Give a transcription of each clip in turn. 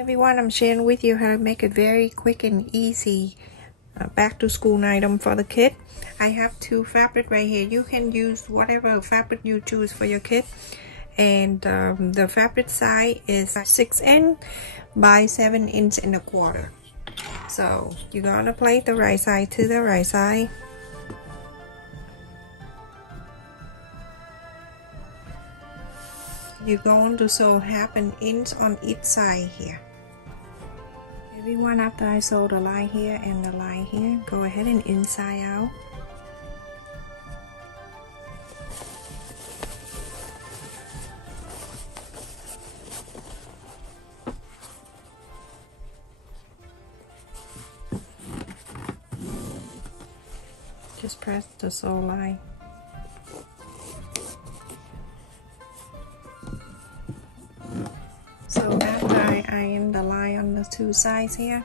Everyone, I'm sharing with you how to make a very quick and easy back to school item for the kid. I have two fabric right here. You can use whatever fabric you choose for your kid, and the fabric size is 6 inch by 7 inch and a quarter. So you're gonna place the right side to the right side. You're going to sew half an inch on each side here. Everyone, after I sew the line here and the line here, go ahead and inside out. Just press the sew line. So after I iron the line on the two sides here,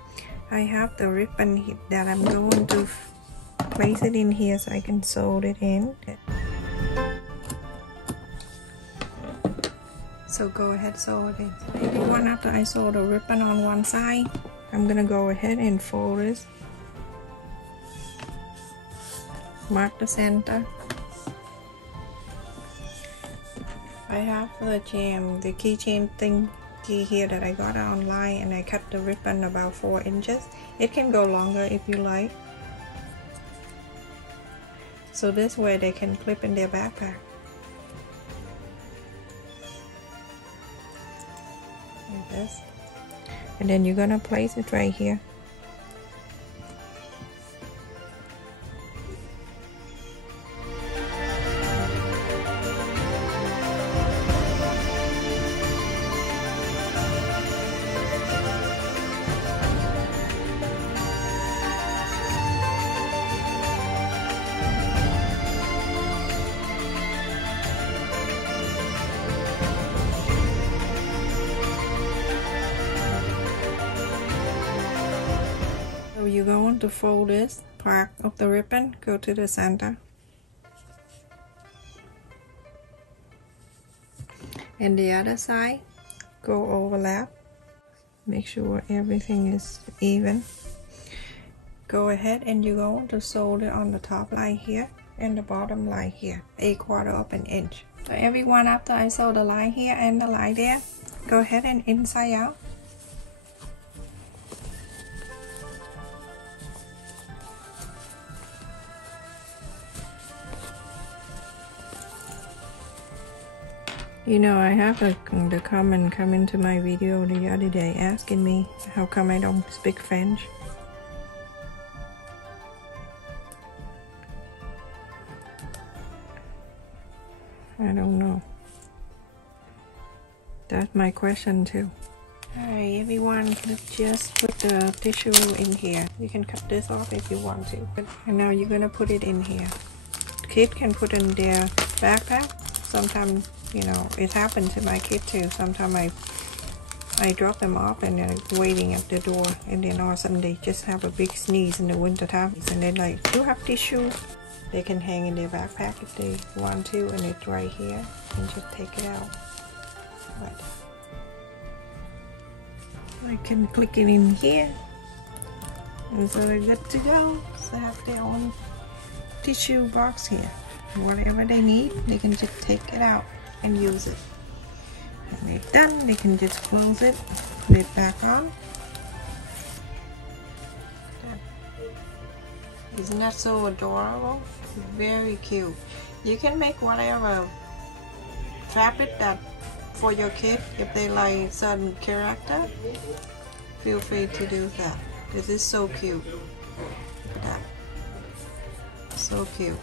I have the ribbon that I'm going to place it in here so I can sew it in. So go ahead, sew it in. So everyone, after I sew the ribbon on one side, I'm gonna go ahead and fold this. Mark the center. I have the keychain thing here that I got online, and I cut the ribbon about 4 inches. It can go longer if you like. So this way they can clip in their backpack. Like this. And then you're gonna place it right here. So you're going to fold this part of the ribbon, go to the center, and the other side, go overlap, make sure everything is even. Go ahead and you're going to sew it on the top line here and the bottom line here, 1/4 of an inch. So everyone, after I sew the line here and the line there, go ahead and inside out. You know, I have the comment come into my video the other day asking me how come I don't speak French. I don't know. That's my question too. Alright everyone, just put the tissue in here. You can cut this off if you want to. And now you're gonna put it in here. Kids can put in their backpack. Sometimes, you know, it happened to my kid too. Sometimes I drop them off and they're waiting at the door, and then all of a sudden they just have a big sneeze in the winter time, and they're like, do you have tissue? They can hang in their backpack if they want to, and it's right here, and just take it out. But I can click it in here, and so they're good to go. So I have their own tissue box here. Whatever they need, they can just take it out and use it. When they're done, they can just close it, put it back on. Done. Isn't that so adorable? Very cute. You can make whatever fabric that for your kid, if they like certain character, feel free to do that. This is so cute. Look at that. So cute.